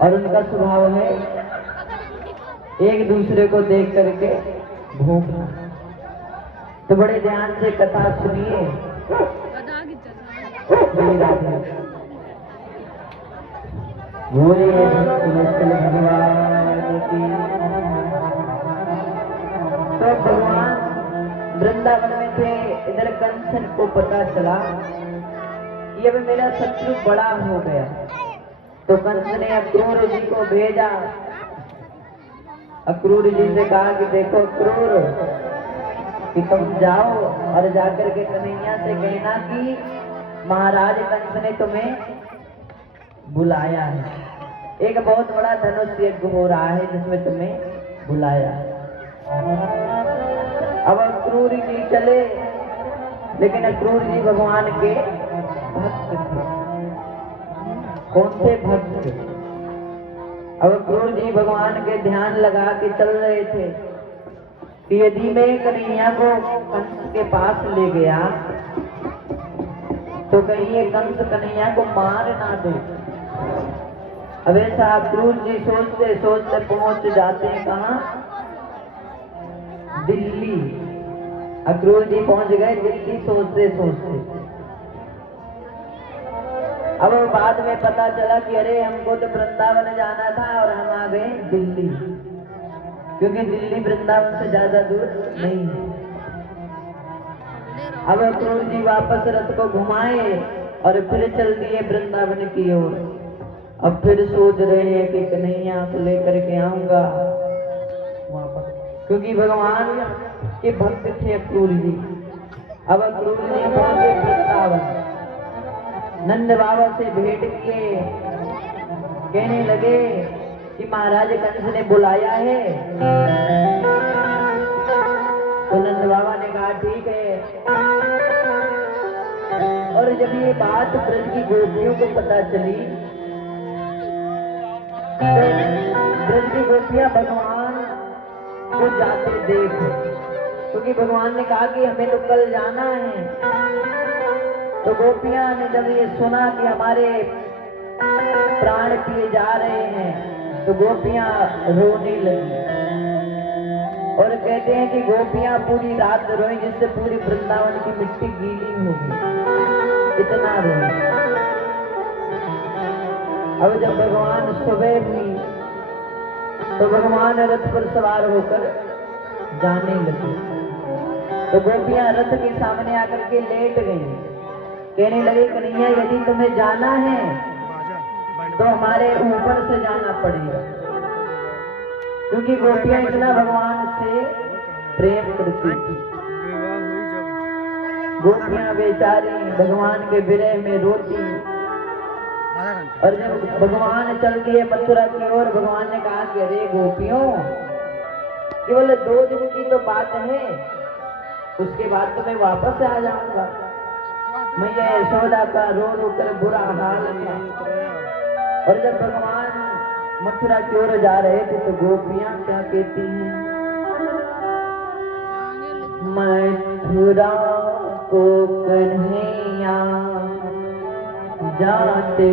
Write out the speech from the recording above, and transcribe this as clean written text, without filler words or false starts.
और उनका स्वभाव है एक दूसरे को देख करके भूखना। तो बड़े ध्यान से कथा सुनिए। बोलिए भगवान की। तो भगवान वृंदावन में थे। इधर कंसन को पता चला कि अब मेरा शत्रु बड़ा हो गया। तो कंस ने अक्रूर जी को भेजा। अक्रूर जी से कहा कि देखो अक्रूर, कि तुम जाओ और जाकर के कन्हैया से कहना कि महाराज कंस ने तुम्हें बुलाया है। एक बहुत बड़ा धनुष यज्ञ हो रहा है जिसमें तुम्हें बुलाया। अब अक्रूर जी चले, लेकिन अक्रूर जी भगवान के भक्त थे। कौन से भक्त? अब अक्रूर जी भगवान के ध्यान लगा के चल रहे थे कि यदि मैं कन्हैया को कंस के पास ले गया तो कहीं ये कंस कन्हैया को मार ना दे। अब ऐसा अक्रूर जी सोचते सोचते पहुंच जाते हैं कहाँ? दिल्ली। अक्रूर जी पहुंच गए दिल्ली सोचते सोचते। अब बाद में पता चला कि अरे हमको तो वृंदावन जाना था और हम आ गए दिल्ली, क्योंकि दिल्ली वृंदावन से ज्यादा दूर नहीं है। अब अक्रूर जी वापस रथ को घुमाए और फिर चल दिए वृंदावन की ओर। अब फिर सोच रहे हैं कि कन्हैया को लेकर के आऊंगा वापस, क्योंकि भगवान के भक्त थे अक्रूर जी। अब अक्रूर जी पहुंचे वृंदावन। नंद बाबा से भेंट किए, कहने लगे कि महाराज कंस ने बुलाया है। तो नंद बाबा ने कहा ठीक है। और जब ये बात ब्रज की गोपियों को पता चली तो ब्रज की गोपियां भगवान को जाते देख, क्योंकि भगवान ने कहा कि हमें तो कल जाना है। तो गोपियां ने जब ये सुना कि हमारे प्राण पिए जा रहे हैं तो गोपियां रोने लगी। और कहते हैं कि गोपियां पूरी रात रोई जिससे पूरी वृंदावन की मिट्टी गीली हो गई, इतना रोई। अब जब भगवान सुबह हुई तो भगवान रथ पर सवार होकर जाने लगे। तो गोपियां रथ के सामने आकर के लेट गई। कहने लगे कन्हैया यदि तुम्हें जाना है तो हमारे ऊपर से जाना पड़ेगा, क्योंकि गोपियां इतना भगवान से प्रेम करती थी। गोपियां बेचारी भगवान के विरह में रोती। और जब भगवान चल दिए मथुरा की ओर, भगवान ने कहा कि अरे गोपियों, केवल 2 दिन की तो बात है, उसके बाद तो मैं वापस आ जाऊंगा। मैया यशोदा का रो रो कर बुरा हाल था। और जब भगवान मथुरा की ओर जा रहे थे तो गोपियां क्या कहती हैं? मथुरा को कन्हैया जाते